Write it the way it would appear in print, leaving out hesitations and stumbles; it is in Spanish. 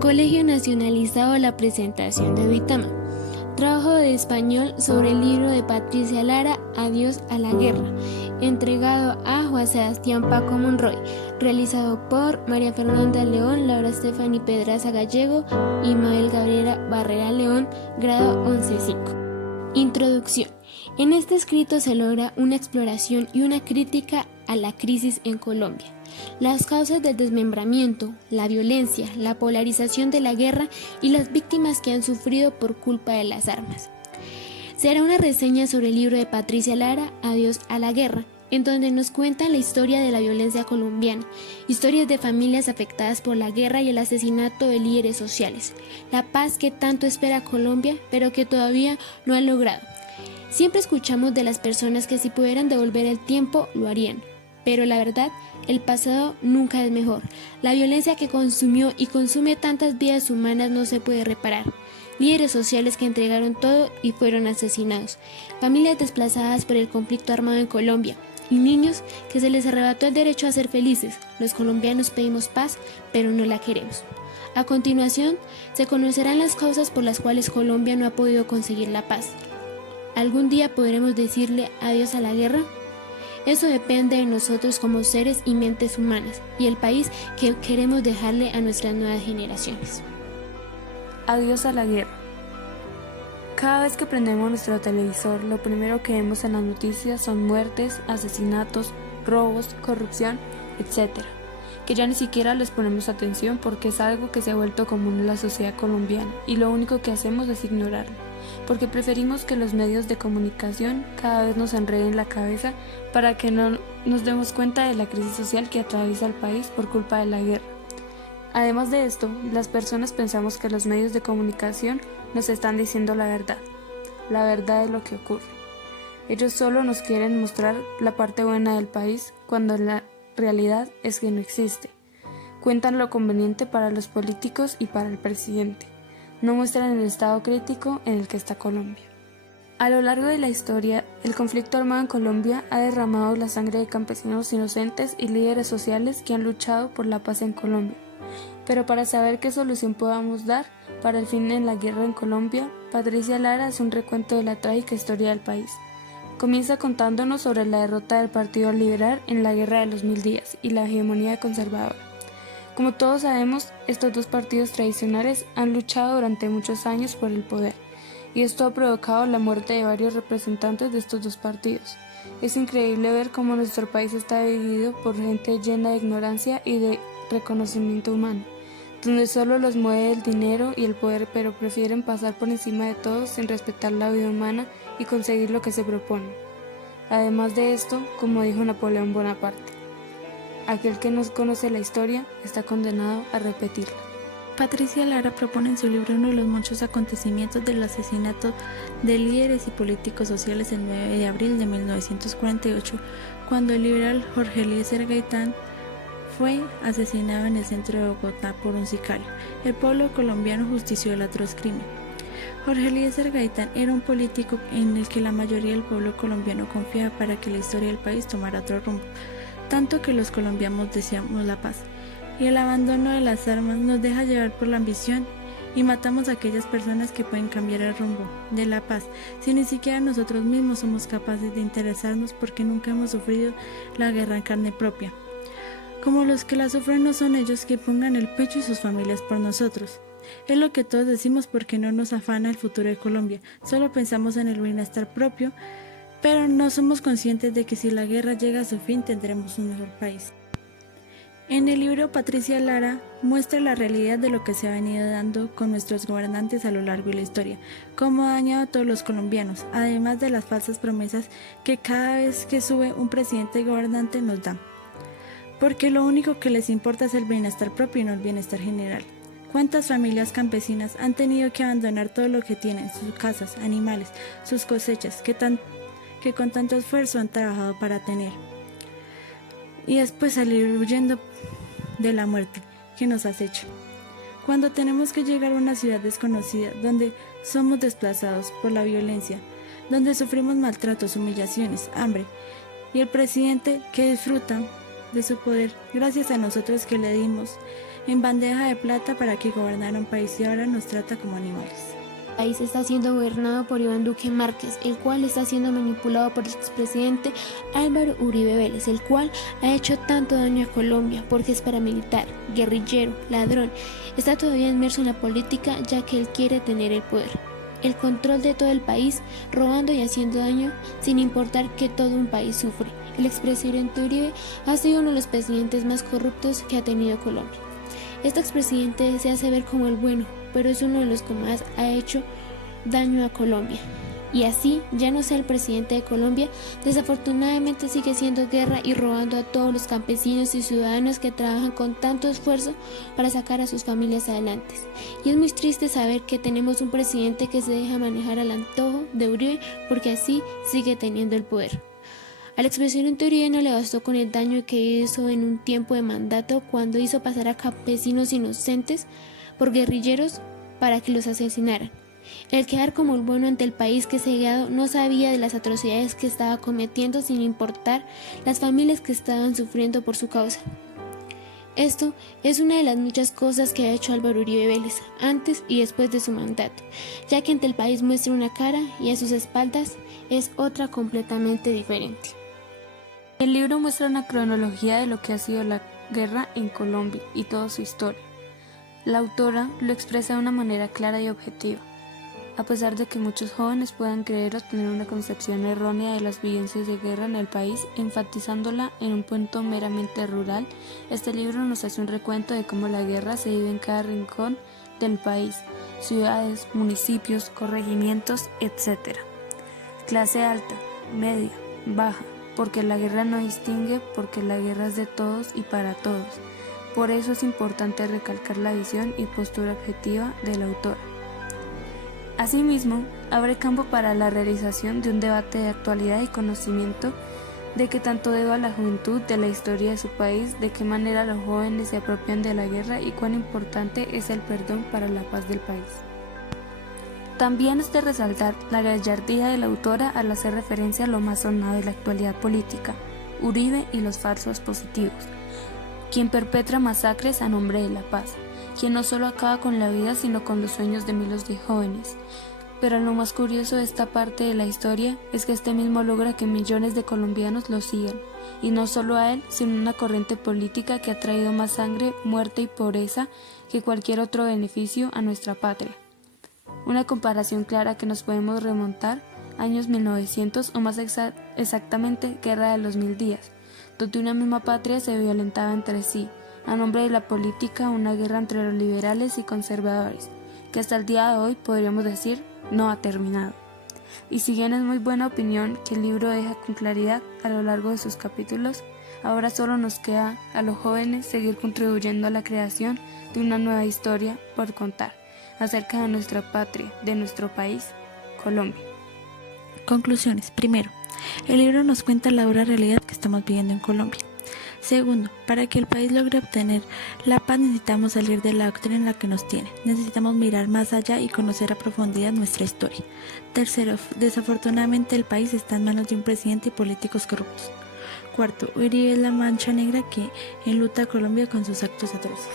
Colegio Nacionalizado La Presentación de Duitama. Trabajo de español sobre el libro de Patricia Lara, Adiós a la guerra, entregado a Juan Sebastián Paco Monroy, realizado por María Fernanda León, Laura Estefany Pedraza Gallego y Mabel Gabriela Barrera León, grado 11.5. Introducción. En este escrito se logra una exploración y una crítica a la crisis en Colombia, las causas del desmembramiento, la violencia, la polarización de la guerra y las víctimas que han sufrido por culpa de las armas. Será una reseña sobre el libro de Patricia Lara, Adiós a la guerra, en donde nos cuenta la historia de la violencia colombiana, historias de familias afectadas por la guerra y el asesinato de líderes sociales, la paz que tanto espera Colombia, pero que todavía no ha logrado. Siempre escuchamos de las personas que si pudieran devolver el tiempo, lo harían. Pero la verdad, el pasado nunca es mejor. La violencia que consumió y consume tantas vidas humanas no se puede reparar. Líderes sociales que entregaron todo y fueron asesinados. Familias desplazadas por el conflicto armado en Colombia. Y niños que se les arrebató el derecho a ser felices. Los colombianos pedimos paz, pero no la queremos. A continuación, se conocerán las causas por las cuales Colombia no ha podido conseguir la paz. ¿Algún día podremos decirle adiós a la guerra? Eso depende de nosotros como seres y mentes humanas y el país que queremos dejarle a nuestras nuevas generaciones. Adiós a la guerra. Cada vez que prendemos nuestro televisor, lo primero que vemos en las noticias son muertes, asesinatos, robos, corrupción, etc. Que ya ni siquiera les ponemos atención porque es algo que se ha vuelto común en la sociedad colombiana y lo único que hacemos es ignorarlo, porque preferimos que los medios de comunicación cada vez nos enreden la cabeza para que no nos demos cuenta de la crisis social que atraviesa el país por culpa de la guerra. Además de esto, las personas pensamos que los medios de comunicación nos están diciendo la verdad de lo que ocurre. Ellos solo nos quieren mostrar la parte buena del país cuando la realidad es que no existe. Cuentan lo conveniente para los políticos y para el presidente. No muestran el estado crítico en el que está Colombia. A lo largo de la historia, el conflicto armado en Colombia ha derramado la sangre de campesinos inocentes y líderes sociales que han luchado por la paz en Colombia. Pero para saber qué solución podamos dar para el fin de la guerra en Colombia, Patricia Lara hace un recuento de la trágica historia del país. Comienza contándonos sobre la derrota del Partido Liberal en la Guerra de los 1000 días y la hegemonía conservadora. Como todos sabemos, estos dos partidos tradicionales han luchado durante muchos años por el poder, y esto ha provocado la muerte de varios representantes de estos dos partidos. Es increíble ver cómo nuestro país está dividido por gente llena de ignorancia y de reconocimiento humano, donde solo los mueve el dinero y el poder, pero prefieren pasar por encima de todos sin respetar la vida humana y conseguir lo que se propone. Además de esto, como dijo Napoleón Bonaparte, aquel que no conoce la historia está condenado a repetirla. Patricia Lara propone en su libro uno de los muchos acontecimientos del asesinato de líderes y políticos sociales el 9 de abril de 1948, cuando el liberal Jorge Eliezer Gaitán fue asesinado en el centro de Bogotá por un sicario. El pueblo colombiano justició el atroz crimen. Jorge Eliezer Gaitán era un político en el que la mayoría del pueblo colombiano confiaba para que la historia del país tomara otro rumbo, tanto que los colombianos deseamos la paz. Y el abandono de las armas nos deja llevar por la ambición y matamos a aquellas personas que pueden cambiar el rumbo de la paz, si ni siquiera nosotros mismos somos capaces de interesarnos porque nunca hemos sufrido la guerra en carne propia. Como los que la sufren no son ellos que pongan el pecho y sus familias por nosotros. Es lo que todos decimos porque no nos afana el futuro de Colombia, solo pensamos en el bienestar propio, pero no somos conscientes de que si la guerra llega a su fin tendremos un mejor país. En el libro, Patricia Lara muestra la realidad de lo que se ha venido dando con nuestros gobernantes a lo largo de la historia, cómo ha dañado a todos los colombianos, además de las falsas promesas que cada vez que sube un presidente gobernante nos dan. Porque lo único que les importa es el bienestar propio y no el bienestar general. ¿Cuántas familias campesinas han tenido que abandonar todo lo que tienen, sus casas, animales, sus cosechas, que con tanto esfuerzo han trabajado para tener? Y después salir huyendo de la muerte que nos has hecho. Cuando tenemos que llegar a una ciudad desconocida, donde somos desplazados por la violencia, donde sufrimos maltratos, humillaciones, hambre, y el presidente que disfruta de su poder gracias a nosotros que le dimos en bandeja de plata para que gobernara un país y ahora nos trata como animales. El país está siendo gobernado por Iván Duque Márquez, el cual está siendo manipulado por el expresidente Álvaro Uribe Vélez, el cual ha hecho tanto daño a Colombia porque es paramilitar, guerrillero, ladrón. Está todavía inmerso en la política ya que él quiere tener el poder, el control de todo el país, robando y haciendo daño sin importar que todo un país sufre. El expresidente Uribe ha sido uno de los presidentes más corruptos que ha tenido Colombia. Este expresidente se hace ver como el bueno, pero es uno de los que más ha hecho daño a Colombia. Y así, ya no sea el presidente de Colombia, desafortunadamente sigue haciendo guerra y robando a todos los campesinos y ciudadanos que trabajan con tanto esfuerzo para sacar a sus familias adelante. Y es muy triste saber que tenemos un presidente que se deja manejar al antojo de Uribe porque así sigue teniendo el poder. Al expresidente Uribe no le bastó con el daño que hizo en un tiempo de mandato cuando hizo pasar a campesinos inocentes por guerrilleros para que los asesinaran. El quedar como el bueno ante el país que cegado no sabía de las atrocidades que estaba cometiendo sin importar las familias que estaban sufriendo por su causa. Esto es una de las muchas cosas que ha hecho Álvaro Uribe Vélez antes y después de su mandato, ya que ante el país muestra una cara y a sus espaldas es otra completamente diferente. El libro muestra una cronología de lo que ha sido la guerra en Colombia y toda su historia. La autora lo expresa de una manera clara y objetiva. A pesar de que muchos jóvenes puedan creer o tener una concepción errónea de las vivencias de guerra en el país, enfatizándola en un punto meramente rural, este libro nos hace un recuento de cómo la guerra se vive en cada rincón del país, ciudades, municipios, corregimientos, etc. Clase alta, media, baja, porque la guerra no distingue, porque la guerra es de todos y para todos. Por eso es importante recalcar la visión y postura objetiva del autor. Asimismo, abre campo para la realización de un debate de actualidad y conocimiento de qué tanto debe a la juventud de la historia de su país, de qué manera los jóvenes se apropian de la guerra y cuán importante es el perdón para la paz del país. También es de resaltar la gallardía de la autora al hacer referencia a lo más sonado de la actualidad política, Uribe y los falsos positivos, quien perpetra masacres a nombre de la paz, quien no solo acaba con la vida sino con los sueños de miles de jóvenes. Pero lo más curioso de esta parte de la historia es que este mismo logra que millones de colombianos lo sigan, y no solo a él, sino una corriente política que ha traído más sangre, muerte y pobreza que cualquier otro beneficio a nuestra patria. Una comparación clara que nos podemos remontar años 1900 o más exactamente Guerra de los 1000 días, donde una misma patria se violentaba entre sí, a nombre de la política, una guerra entre los liberales y conservadores, que hasta el día de hoy podríamos decir no ha terminado. Y si bien es muy buena opinión que el libro deja con claridad a lo largo de sus capítulos, ahora solo nos queda a los jóvenes seguir contribuyendo a la creación de una nueva historia por contar, acerca de nuestra patria, de nuestro país, Colombia. Conclusiones. Primero, el libro nos cuenta la dura realidad que estamos viviendo en Colombia. Segundo, para que el país logre obtener la paz necesitamos salir de la doctrina en la que nos tiene. Necesitamos mirar más allá y conocer a profundidad nuestra historia. Tercero, desafortunadamente el país está en manos de un presidente y políticos corruptos. Cuarto, Uribe es la mancha negra que enluta a Colombia con sus actos atroces.